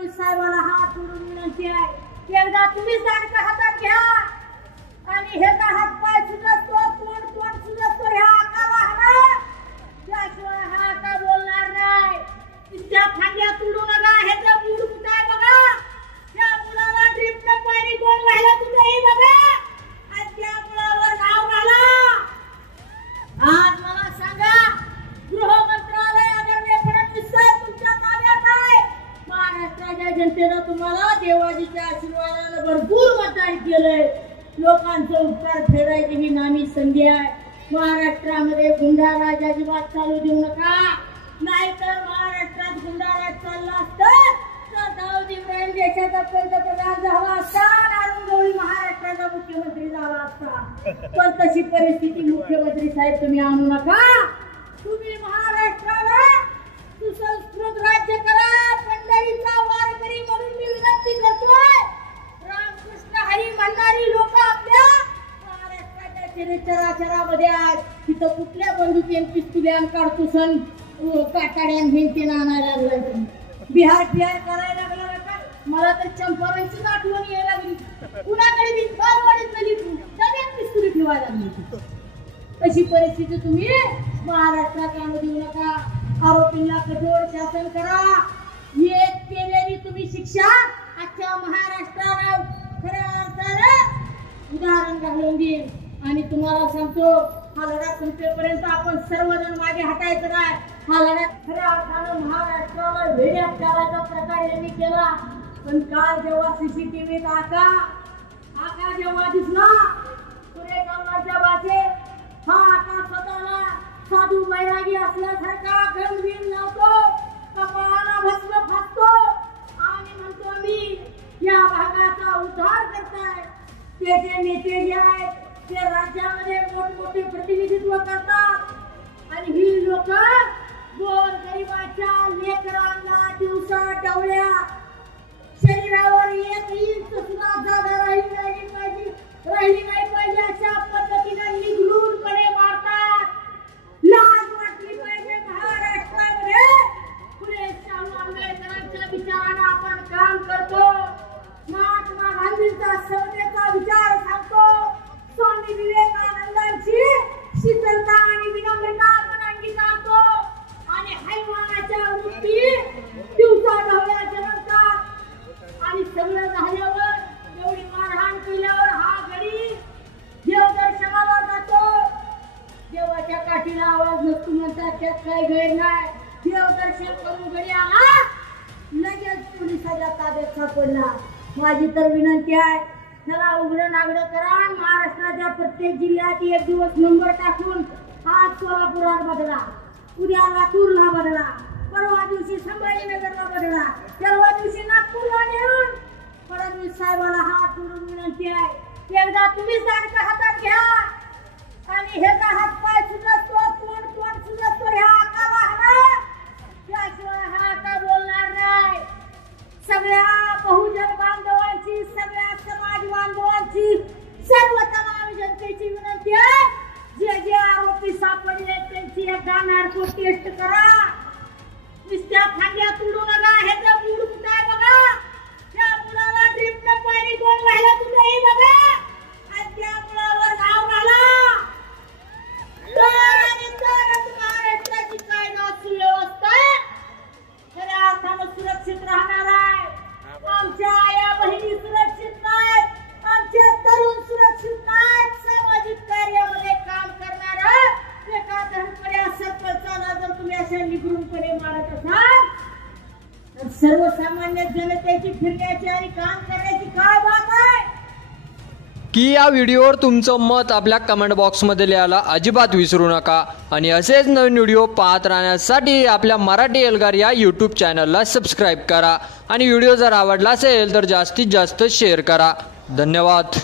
फडणवीस साहेबांना हात जोडून विनंती आहे, एकदा तुम्ही सारखं हातात घ्या आणि हे का हात पाय सुजतो, तोंड सुजतो, ह्या आकाला हना, त्याशिवाय हा का बोलणार नाही। त्या फांद्या तुडू नका, हे तर मूड कुठाय बघा, त्या मुलाला ड्रिपनं पाणी कोण घालत तुझंही बघा, आणि त्या मुलावर नाव घाला। आज मला सांगा, गृहमंत्रालय आदरणीय फडणवीस साहेब तुमच्या ताब्यात आहे, महाराष्ट्राच्या जनतेनं तुम्हाला देवाजीच्या आशीर्वादानं भरपूर मतदान केलंय, लोकांचा उपकार फेडायची ही नामी संधी आहे। महाराष्ट्रामध्ये गुंडाराज अजिबात चालू देऊ नका, नाहीतर महाराष्ट्रात गुंडाराज चालला असतं तर दाऊद इब्राहिम देशाचा पंतप्रधान झाला असता, अरुण गवळी महाराष्ट्राचा मुख्यमंत्री झाला असता। पण तशी परिस्थिती मुख्यमंत्री साहेब तुम्ही आणू नका। तुम्ही महाराष्ट्राला सुसंस्कृत राज्य करा, पंढरीचा वारकरी म्हणून मी विनंती करतोय। रामकृष्ण हरी म्हणणारी लोक आपल्या महाराष्ट्राच्या चराचरामध्ये आज तिथं कुठल्या बंदुकीन पिस्तुल्यान काढतोसन काटाड्यान भिंतीन आणायला लागलाय, बिहार करायला लागला का? मला तर चंपारणची आठवण यायला लागली, कुणाकडे बी फारवाडीत गेली सगळ्यात पिस्तुली ठेवायला लागली। अशी परिस्थिती तुम्ही महाराष्ट्रात आणू देऊ नका, आरोपींना कठोर शासन करा। एक केलेली तुम्ही शिक्षा अख्ख्या महाराष्ट्राला खऱ्या अर्थानं उदाहरण घालून देईल। आणि तुम्हाला सांगतो, हा लढा संपेपर्यंत आपण सर्वजण मागे हटायचं नाही। हा लढा खऱ्या अर्थानं महाराष्ट्राला वेड्यात करायचा प्रकार यांनी केला। पण काल जेव्हा सीसीटीव्हीत आका जेव्हा दिसला पुणेकरांच्या भाषेत, हा आका स्वतःला साधू बैरागी असल्यासारखा गंभीर लावतो, कपाळाला भस्म फासतो आणि म्हणतो मी या भागाचा उद्धार करताय। त्याचे नेते जे आहेत ते राज्यामध्ये मोठमोठे प्रतिनिधित्व करतात आणि ही लोक गोरगरिबाच्या लेकरांना दिवसा डवळ्या शरीरावर एक इंच सुद्धा जागा राहिली नाही पाहिजे अशा पद्धतीने निघूनपणे मारतात। लाज वाटली पाहिजे महाराष्ट्रामध्ये, पुढे शाहू आंबेडकरांच्या विचारानं आपण काम करतो, महात्मा गांधींचा समतेचा विचार सांगतो, स्वामी विवेकानंदांची शीतलता आणि विनम्रता आपण अंगीकारतो आणि हैवानाच्या वृत्ती दिवसा ढवळ्या जन्मतात। आणि सगळं झाल्यावर, एवढी मारहाण केल्यावर हा गडी देवदर्शनाला जातो, देवाच्या काठीला आवाज नसतो म्हणतात, त्यात काही गैर नाही। देवदर्शन करून गडी आला, लगेच पोलिसाच्या ताब्यात सापडला। माझी तर विनंती आहे, त्याला उघडं नागडं करा, महाराष्ट्राच्या प्रत्येक जिल्ह्यात एक दिवस नंबर टाकून आज सोलापुरात बदला, उद्या लातूरला बदला, परवा दिवशी संभाजीनगरला बदला, परवा दिवशी नागपूरला नेऊन फडणवीस साहेबांना हात जोडून विनंती आहे, एकदा तुम्ही सारखं हातात घ्या आणि हे का हात पाय सुजतो, तोंड सुजतो, ह्या आकाला हना, त्याशिवाय हा का बोलणार नाही। सगळ्या बहुजन बांधवांची, सगळ्या समाज बांधवांची, सर्व तमाम जनतेची विनंती आहे, जे आरोपी सापडले त्यांची एकदा नार्को टेस्ट करा। नुसत्या फांद्या तुडू नका, हे तर मूड कुठाय बघा, त्या मुलाला ड्रिपनं पाणी कोण घालत तुझंही बघा, आणि त्या मुलावर नाव घाला। महाराष्ट्राची कायदा सुव्यवस्था खऱ्या अर्थानं सुरक्षित राहणार आहे। आमच्या आया बहिणी सुरक्षित नाहीत, आमचे तरुण सुरक्षित नाहीत। सामाजिक कार्यामध्ये काम करणारा एका धनकड्या सरपंचाला जर तुम्ही अशा निगरूनपणे मारत असाल तर सर्वसामान्य जनतेची फिरण्याची आणि काम करण्याची काय बात आहे? की या व्हिडिओवर तुमचं मत आपल्या कमेंट बॉक्समध्ये लिहायला अजिबात विसरू नका आणि असेच नवीन व्हिडिओ पाहत राहण्यासाठी आपल्या मराठी एल्गार या यूट्यूब चॅनलला सबस्क्राईब करा आणि व्हिडिओ जर आवडला असेल तर जास्तीत जास्त शेअर करा। धन्यवाद।